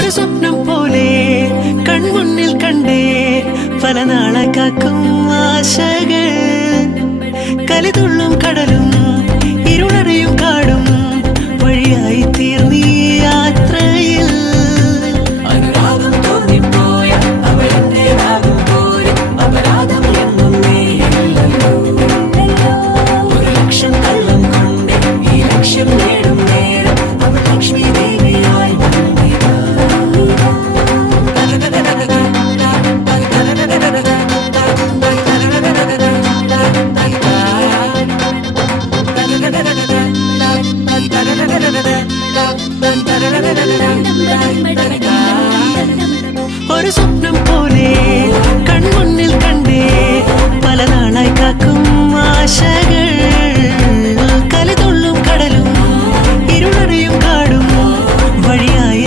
ഒരു സ്വപ്നം പോലെ കൺമുന്നിൽ കണ്ടേ പല നാളെ കാക്കും ആശകൾ കലിതുള്ളും കടലും